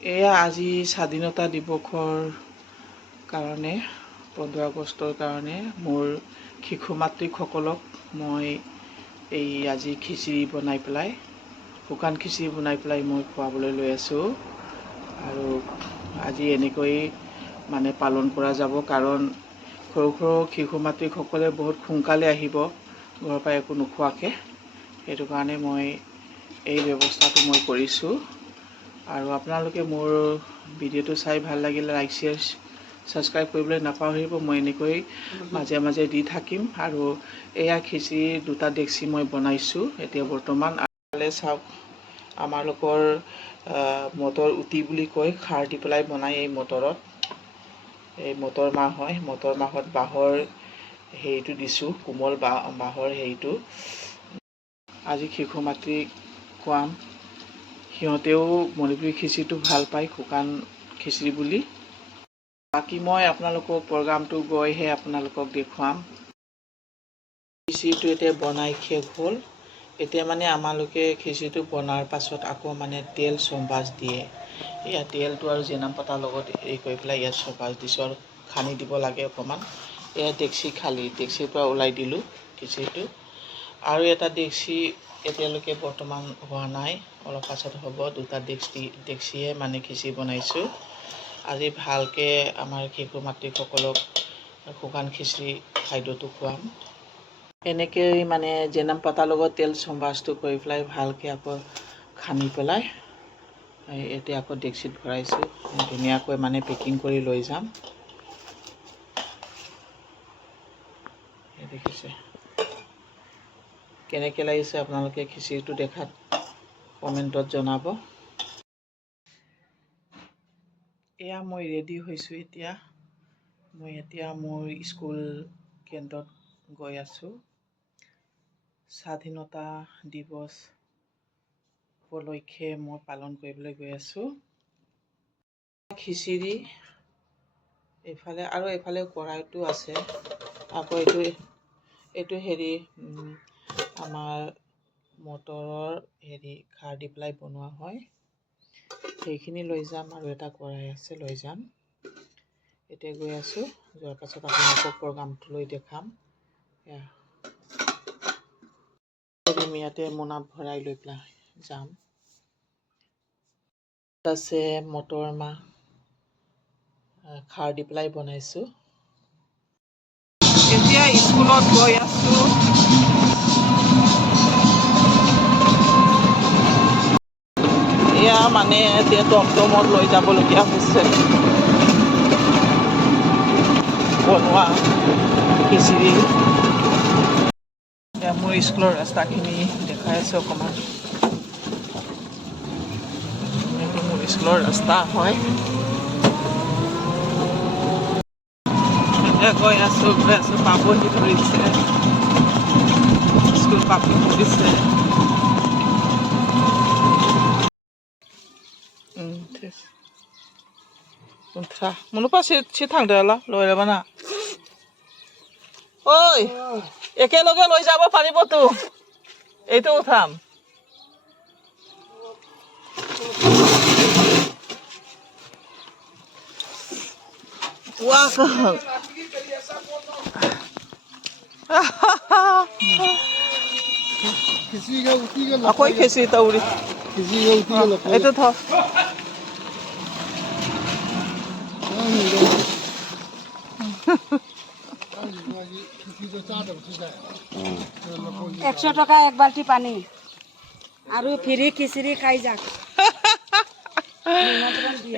এয়া আজি স্বাধীনতা দিৱসৰ কাৰণে 15 আগষ্টৰ কাৰণে মোৰ শিশু মাতৃসকলক মই এই আজি খিচিৰি বনাই পেলাই শুকান খিচিৰি বনাই পেলাই মই খুৱাবলৈ লৈ আছোঁ। আৰু আজি এনেকৈ মানে পালন কৰা যাব, কাৰণ সৰু সৰু শিশু মাতৃসকলে বহুত সোনকালে আহিব ঘৰৰ পৰা একো নোখোৱাকৈ। সেইটো কাৰণে মই এই ব্যৱস্থাটো মই কৰিছোঁ। আৰু আপোনালোকে মোৰ ভিডিঅ'টো চাই ভাল লাগিলে লাইক শ্বেয়াৰ ছাবস্ক্ৰাইব কৰিবলৈ নাপাহৰিব। মই এনেকৈ মাজে মাজে দি থাকিম। আৰু এয়া খিচিৰি 2টা ডেক্সি মই বনাইছোঁ এতিয়া বৰ্তমান। আৰু চাওক, আমালোকৰ মটৰ উটি বুলি কয়, খাৰ দি পেলাই বনাই এই মটৰত। এই মটৰ মাহ হয়, মটৰ মাহত বাঁহৰ হেৰিটো দিছোঁ, কোমল বাঁহৰ হেৰিটো। আজি শিশু মাতৃক খুৱাম, সিহঁতেও মণিপুৰী খিচিৰিটো ভাল পায়, শুকান খিচিৰি বুলি। বাকী মই আপোনালোকক প্ৰগ্ৰামটো গৈহে আপোনালোকক দেখুৱাম। খিচিৰিটো এতিয়া বনাই শেষ হ'ল। এতিয়া মানে আমালোকে খিচিৰিটো বনাৰ পাছত আকৌ মানে তেল চম্ভাজ দিয়ে। এয়া তেলটো আৰু জেনাম পতাৰ লগত হেৰি কৰি পেলাই ইয়াত চম্ভাজ দিছোঁ আৰু সানি দিব লাগে অকণমান। এয়া ডেক্সি খালী, ডেক্সিৰ পৰা ওলাই দিলোঁ খিচিৰিটো। আৰু এটা ডেক্সি এতিয়ালৈকে বৰ্তমান হোৱা নাই, অলপ পাছত হ'ব। 2টা ডেক্সিয়ে মানে খিচিৰি বনাইছোঁ। আজি ভালকৈ আমাৰ শিশু মাতৃসকলক শুকান খিচিৰি খাদ্যটো খুৱাম। এনেকৈ মানে জেনাম পতাৰ লগত তেল চম্ভাজটো কৰি পেলাই ভালকৈ আকৌ সানি পেলাই এতিয়া আকৌ ডেক্সিত ভৰাইছোঁ। ধুনীয়াকৈ মানে পেকিং কৰি লৈ যাম। দেখিছে কেনেকৈ লাগিছে আপোনালোকে খিচিৰিটো দেখাত কমেণ্টত জনাব। এয়া মই ৰেডি হৈছোঁ এতিয়া। মই এতিয়া মোৰ স্কুল কেন্দ্ৰত গৈ আছোঁ। স্বাধীনতা দিৱস উপলক্ষে মই পালন কৰিবলৈ গৈ আছোঁ। খিচিৰি এইফালে আৰু এইফালে কড়াইটো আছে। আকৌ এইটো হেৰি আমাৰ মটৰৰ হেৰি খাৰ দি পেলাই বনোৱা হয়, সেইখিনি লৈ যাম। আৰু এটা কড়াই আছে, লৈ যাম। এতিয়া গৈ আছোঁ, যোৱাৰ পাছত আপোনালোকক প্ৰগ্ৰামটো লৈ দেখাম। ইয়াতে মোনাত ভৰাই লৈ পেলাই যাম। আছে মটৰ মাহ, খাৰ দি পেলাই বনাইছোঁ। এতিয়া স্কুলত গৈ আছোঁ। এয়া মানে এতিয়া টমটমত লৈ যাবলগীয়া হৈছে বনোৱা খিচিৰি। এতিয়া মোৰ স্কুলৰ ৰাস্তাখিনি দেখাই আছোঁ অকণমান। এইটো মোৰ স্কুলৰ ৰাস্তা হয়। এতিয়া গৈ আছোঁ পাবহি ধৰিছে, স্কুল পাব ধৰিছে। মোনোপা চিট থাকদে অলপ লৈ ল'বা না। ঐ একেলগে লৈ যাব পাৰিবতো, এইটো উঠাম। আকৌ খিচিৰিটা উৰি এইটো থ। $100 এক বাল্টি পানী আৰু ফ্ৰী খিচিৰি খাই যাক।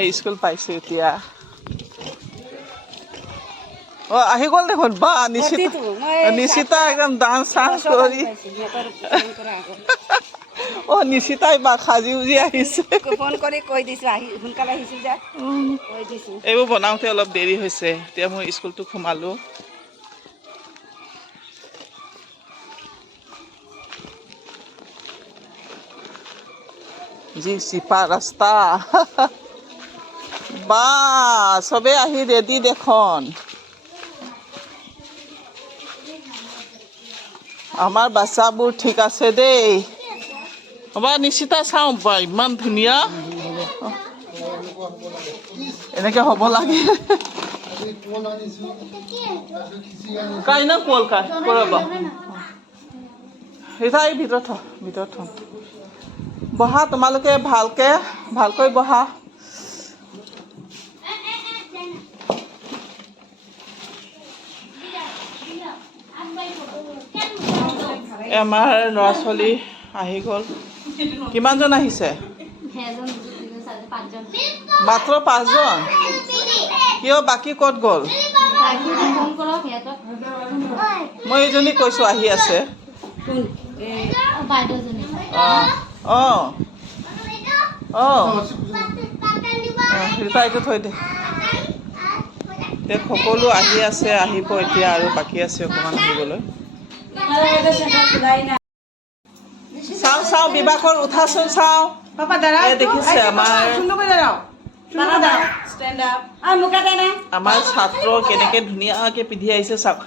এই স্কুল পাইছোঁ এতিয়া। আহি গ'ল দেখোন বা নিশিতা একদম ডান্স চান্স কৰি। নিশিতাই বা সাজি উজি আহিছে। ফোন কৰি কৈ দিছোঁ সোনকালে আহিছোঁ যে কৈ দিছোঁ। এইবোৰ বনাওঁতে অলপ দেৰি হৈছে। এতিয়া মই স্কুলটো সোমালোঁ। যি চিপা ৰাস্তা বা চবেই আহি ৰেডি দেখোন। আমাৰ বাচ্চাবোৰ ঠিক আছে দেই। নিশিতা চাওঁ বা ইমান ধুনীয়া। এনেকৈ হ'ব লাগে কাই না কল কাই কৰিব এই ভিতৰত থ বহা তোমালোকে ভালকৈ বহা আমাৰ ল'ৰা ছোৱালী আহি গ'ল কিমানজন আহিছে মাত্ৰ 5জন কিয় বাকী ক'ত গ'ল মই এইজনী কৈছোঁ আহি আছে এইটো থৈ দে সকলো আহি আছে আহিব এতিয়া আৰু বাকী আছে অকণমান আহিবলৈ চাওঁ বিবাহৰ উঠাচোন চাওঁ দেখিছে আমাৰ ছাত্ৰ কেনেকৈ ধুনীয়াকৈ পিন্ধি আহিছে চাওক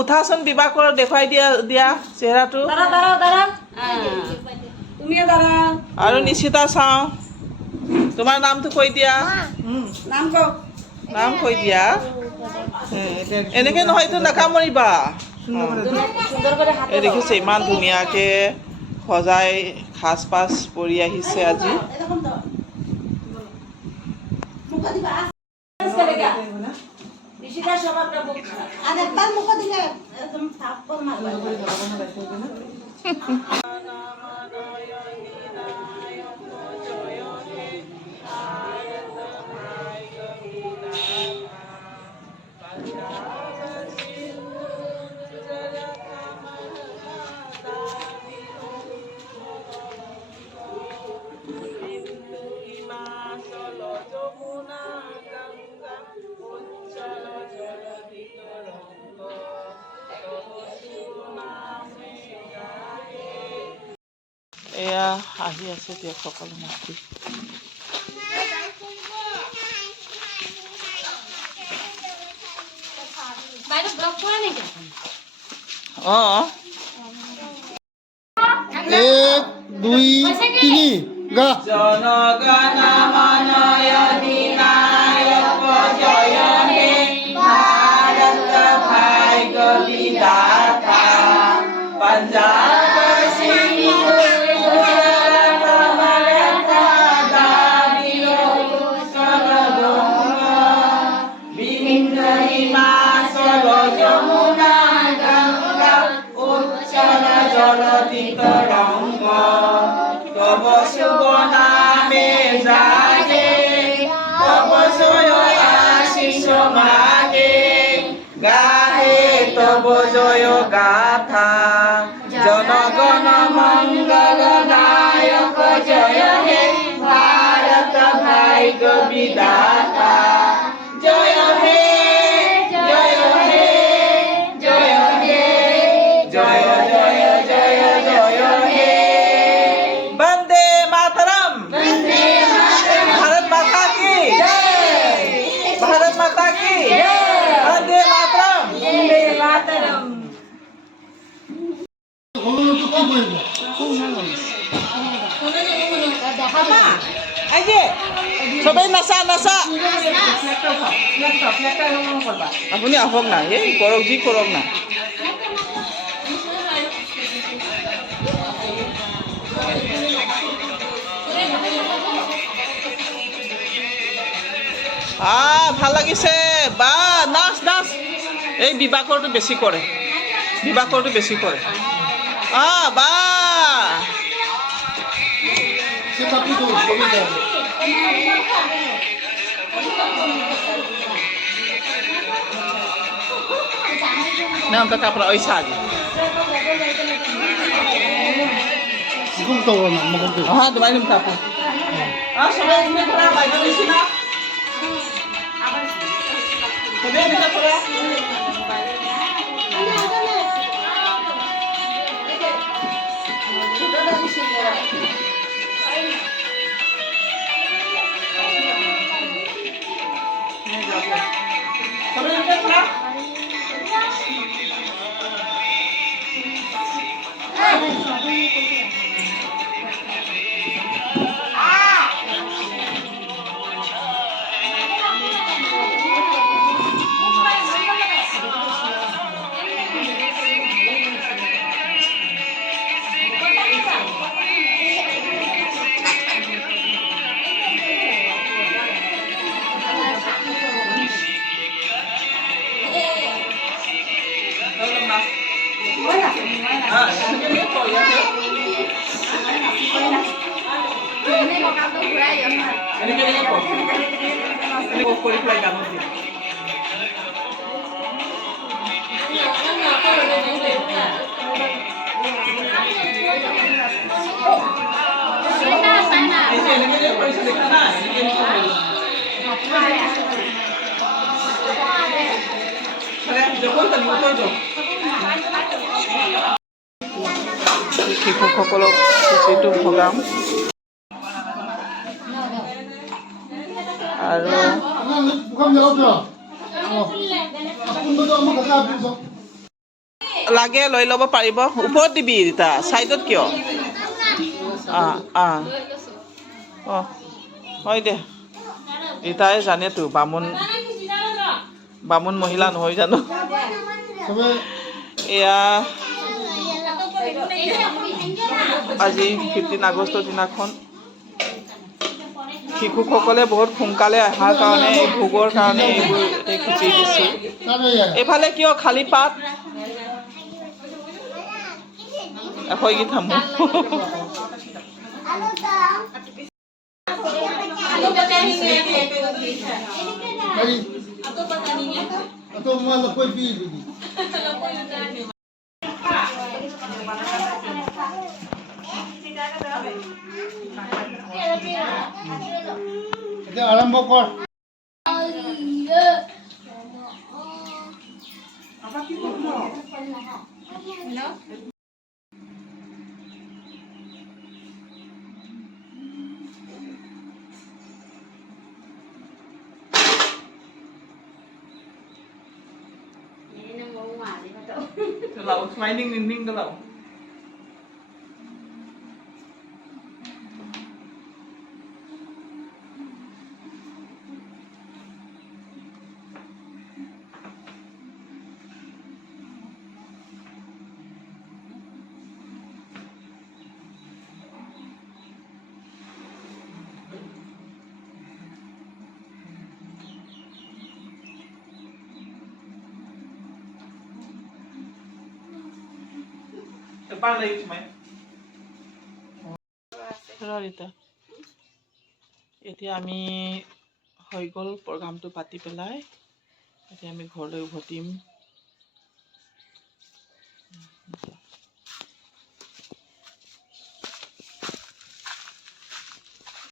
উঠাচোন বিবাহৰ দেখুৱাই দিয়া চেহেৰাটো আৰু নিশ্চিতা চাওঁ তোমাৰ নামটো কৈ দিয়া নাম কৈ দিয়া এনেকৈ নহয়তো নাকামুৰিবা এই দেখিছে ইমান ধুনীয়াকৈ সজাই সাজ-পাজ পৰি আহিছে আজি এয়া আহি আছে দিয়ক সকলো মাতৃ অঁ 1 2 3 গা জনগণ মন অধিনায়ক জয় হে ভাৰত ভাগ্য বিধাতা পঞ্জাব সিন্ধু গুজরাট মারাঠা দ্রাবিড় উৎকল গঙ্গা বিন্ধ্য হিমাচল যমুনা গঙ্গা উচ্চল জলধি তরঙ্গ তব শুভ নামে জাগে তব জয় আশিস মাগে গাহে তব জয় গাথা জনগণ মঙ্গল নায়ক জয় হে ভারত ভাগ্য বিধাতা জয় হে জয় হে জয় হে জয় জয় জয় জয় হে বন্দে মাতরম भारत माता की भारत माता की वंदे मातरम আজি সবাই নাচা আপুনি আহক না এই কৰক যি কৰক না ভাল লাগিছে বা নাচ এই বিবাহৰটো বেছি কৰে বা Nah, untuk kapal oisa aja. Kung tawa na maganda. Ah, dumain yung kapal. Sabay na pala, bago na sila. Sabay na pala. Sabay na pala. কৰি পেলাই গানত দিম শিশুসকলক খিচিৰিটো ভগাম আৰু Bukan jawab ya. Untuk kamu kakak habis. লাগে লৈ ল'ব পাৰিব ওপৰত দিবি ৰীতা ছাইডত কিয় অঁ হয় দে ৰীতাই জানেতো বামুণ মহিলা নহয় জানো Sampai এয়া আজি 15 আগষ্টৰ দিনাখন শিশুসকলে বহুত সোনকালে অহাৰ কাৰণে এই ভোগৰ কাৰণে এইবোৰ খিচিৰি দিছোঁ sana ya. এইফালে কিয় খালী পাত হৈ গীত থামো Tadi. Atau malah kau pilih. Kita alam bokor. Laut sliding dinding ke laut. Depan lagi cuma. Rita. এতিয়া আমি হৈ গ'ল প্ৰগ্ৰামটো পাতি পেলাই এতিয়া আমি ঘৰলৈ উভতিম